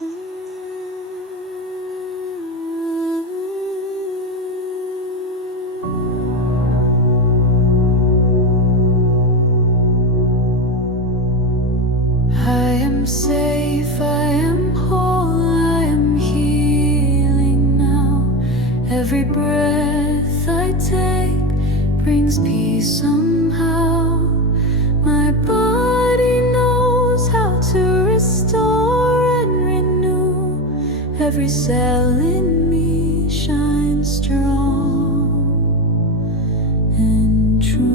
I am safe, I am whole, I am healing now. Every breath I take brings peace somehow. My body knows how to restore and renew. Every cell in me shines strong and true.